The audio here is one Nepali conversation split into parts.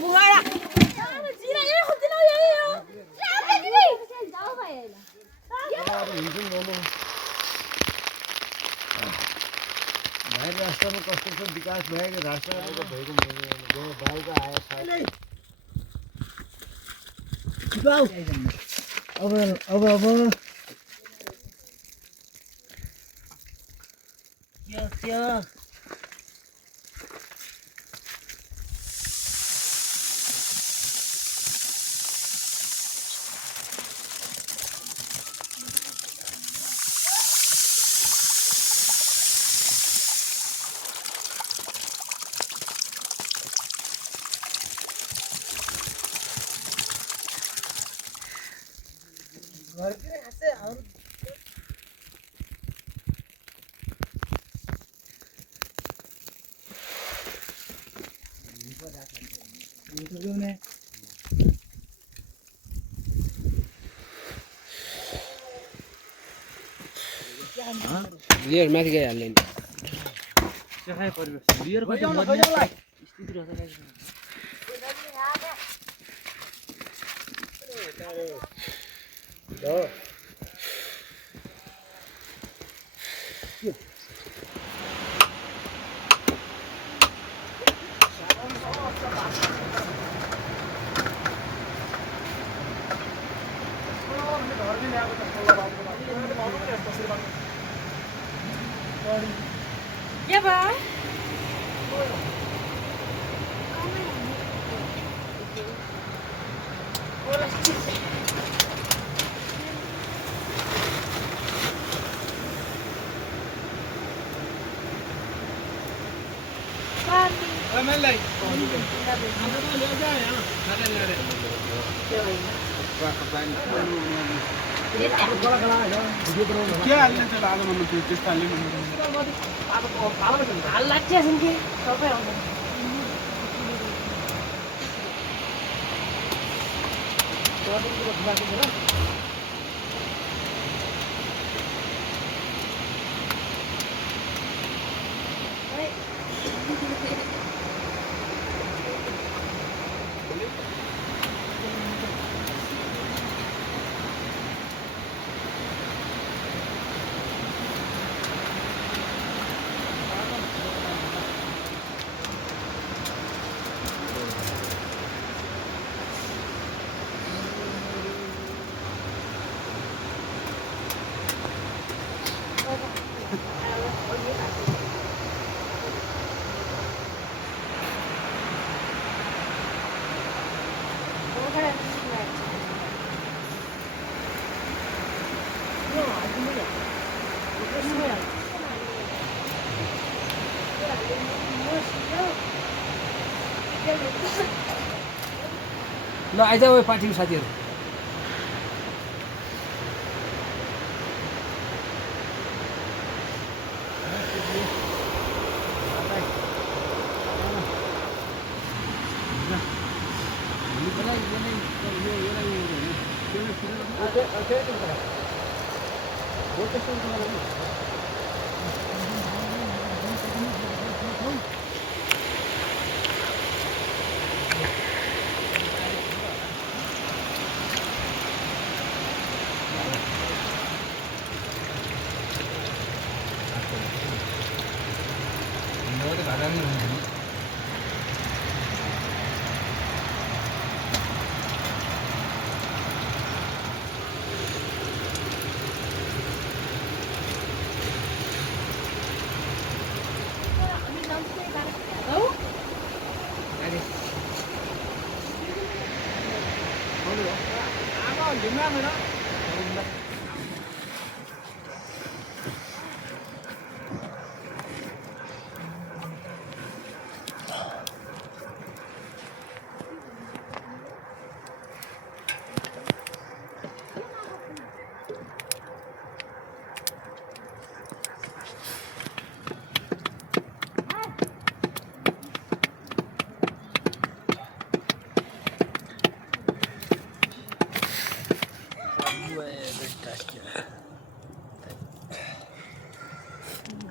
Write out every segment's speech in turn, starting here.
बुगाड़ा जीरा ये खुद ना ये क्या कर रही जाओ भाई यार हिंदू बोलो भाई रास्ता में कष्ट से विकास भएको रास्ता को भएको जो भाइको आयो छ जाऊ अब क्या घर के ऐसे और इंटरव्यू ने बियर माथि गइहाल्ने नि चाहिँ परिवेश बियर को चाहिँ मर्ने स्थिति रहेछ क्या बा मैले ले जा यहाँ खाना ले रहे क्या हाल्ने चाहिँ लालो भन्नु थियो त्यस्तो हाल्ने ल आइज ओ पार्टीको साथीहरु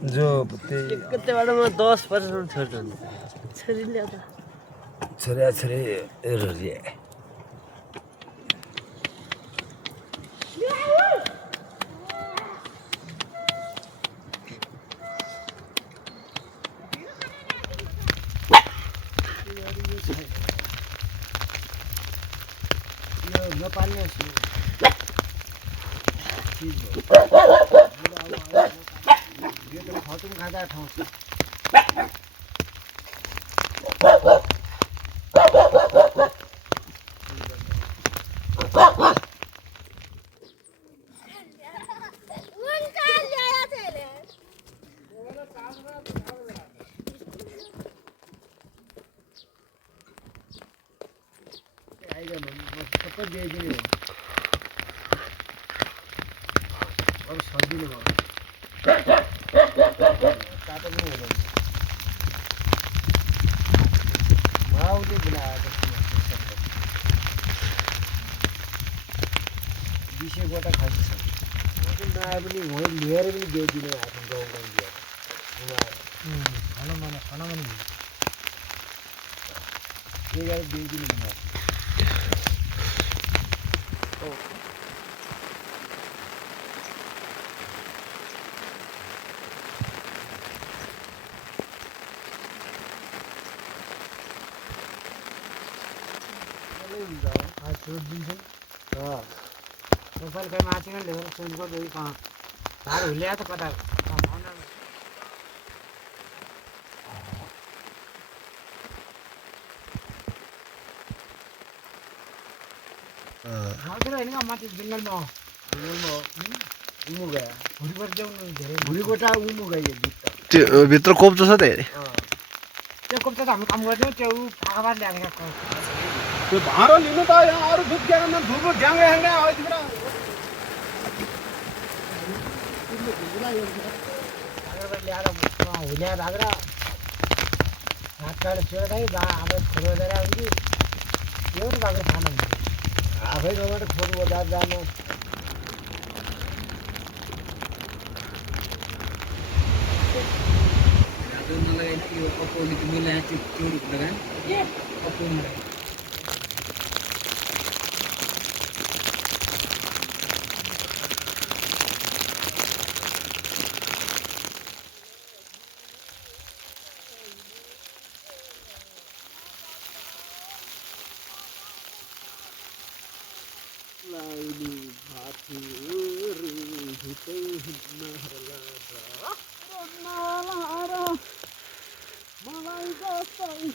जो त्यही कति बाटोमा 10% छोड्छन् छोरी ल्याउँदा छोरी रोजे नपाल्ने यो त खतम खाँदा ठाउँ छ सबै दिइदिने हो अब सर्दिनु भयो तातो पनि हुँदैन माउले बनाएको 20 गोटा खान्छ नआए पनि वहीँ लिएर पनि दिइदिनु भएको गाउँ दिएर खाना पनि के गरेर दिइदिनु भयो छोड़ दिन्छ नेपाल कहीँ माथि नै लिएर सोचको गई कहाँ तार हुल्या त कता मात्र होइन माथि जङ्गलमा उमु गयो भुरीबाट जाउनु धेरै भुरीबाट उमु गयो त्यो भित्र कोप्चो छ त हेरे त्यो कोप्चो त हामी काम गर्थ्यौँ त्यो फाकाबाट ल्याएको त्यो भाँडो लिनु त यहाँ अरू दुध ल्याएर धुप ढ्याङ्गे ह्याङ्गे आइदिएर ल्याएर हुल्या भागेर हात काटेर चोर्दै अब खोरो लिएर आउँछ त्यो भागेर खानु आफै नभएर खोर बजार जानु लगाएन यो पकाउने त्यो मिलाएर त्यो लगाएन पकाउनु लाइनी भातीहरु झुटै नहरला मलाई जस्तै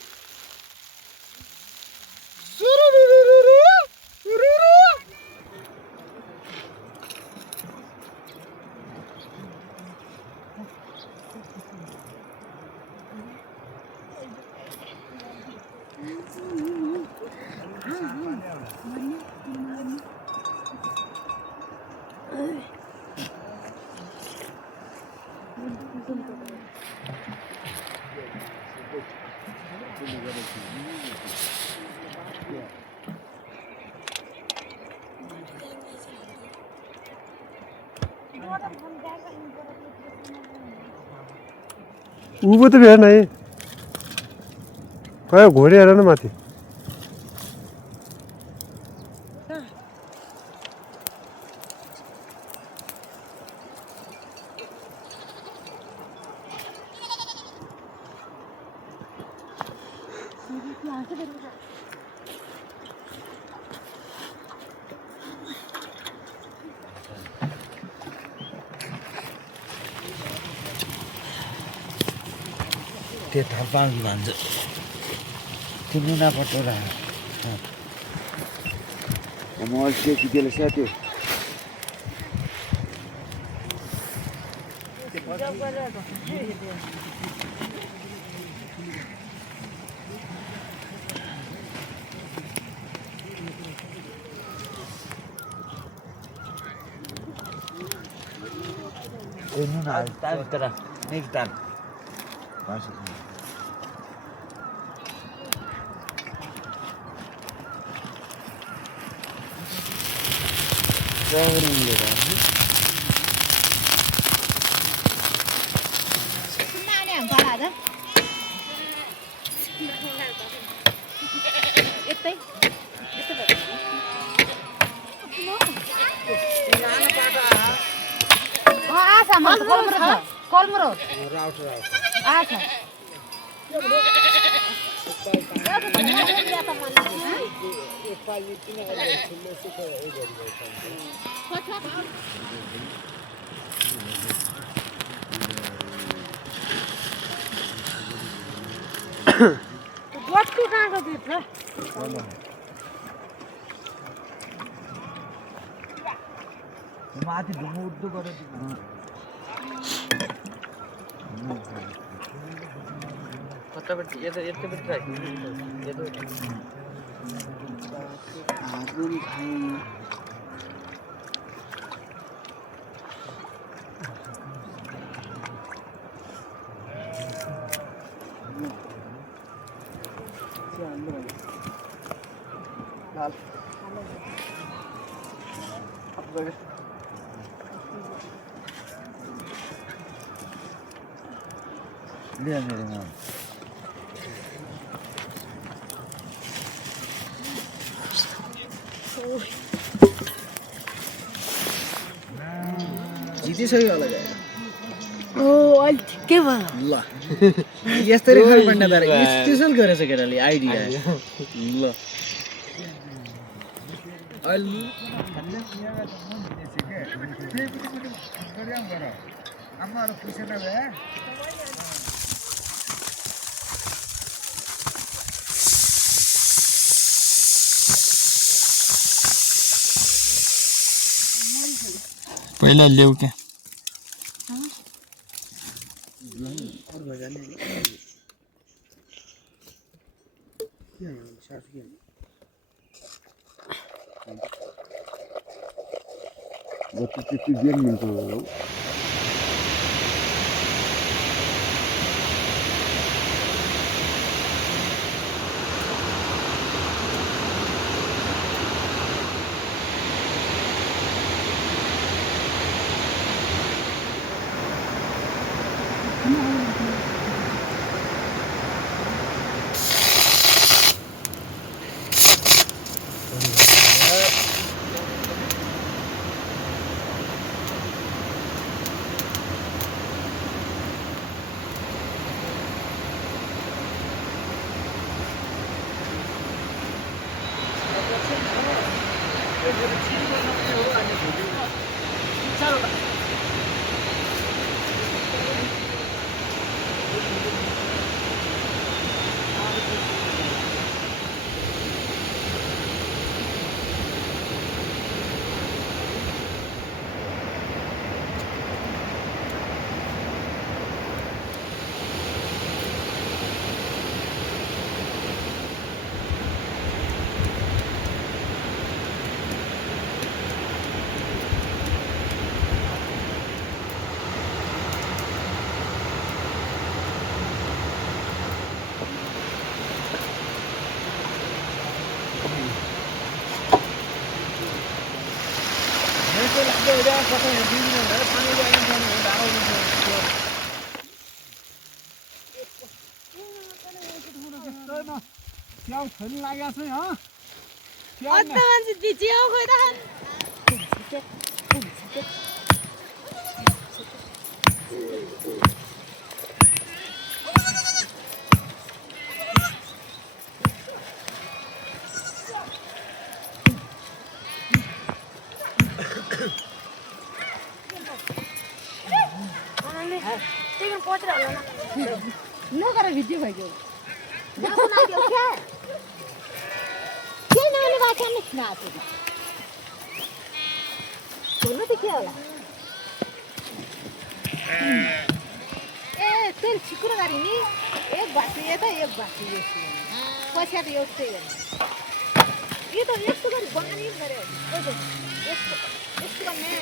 ऊभो त भेट नै कहाँ घोडे हेर न माथि त्यो थर्पाङ्गी भन्छ त्यो नुना पटोरा म अस्ति त्यसले स्याट्यो ए नुना तर नेक्स्ट टाइम कलमरो राउट अच्छा एकपालि किन अहिले ठुलो सुख ए बच्चो कहाँको दुध र माथि ढुङ्गा उड्दो गरेर कतापट्टि यतापट्टि लिया मेरे नाम जितिसक्यो होला ओ अहिले ठिकै भयो ल यस्तरी खानुपर्ने तर स्पेसल गरेछ केटाले आइडिया ल पहिला ल्याउ क्या जति त्यति गेम मिल्छ क्या खेल्न लागेको छ यहाँ अन्त मान्छे बिचियो खोइ त त्यही पत्र होला नगर भिडियो भइगयो नानी बाख्या नि नाच्यो हुनु त के होला ए तेल छिकुरो गरी नि एक बाटी त एक बाटी पैसा त एउटै हो यो त यस्तो गरी बानी गरे यस्तो गर्ने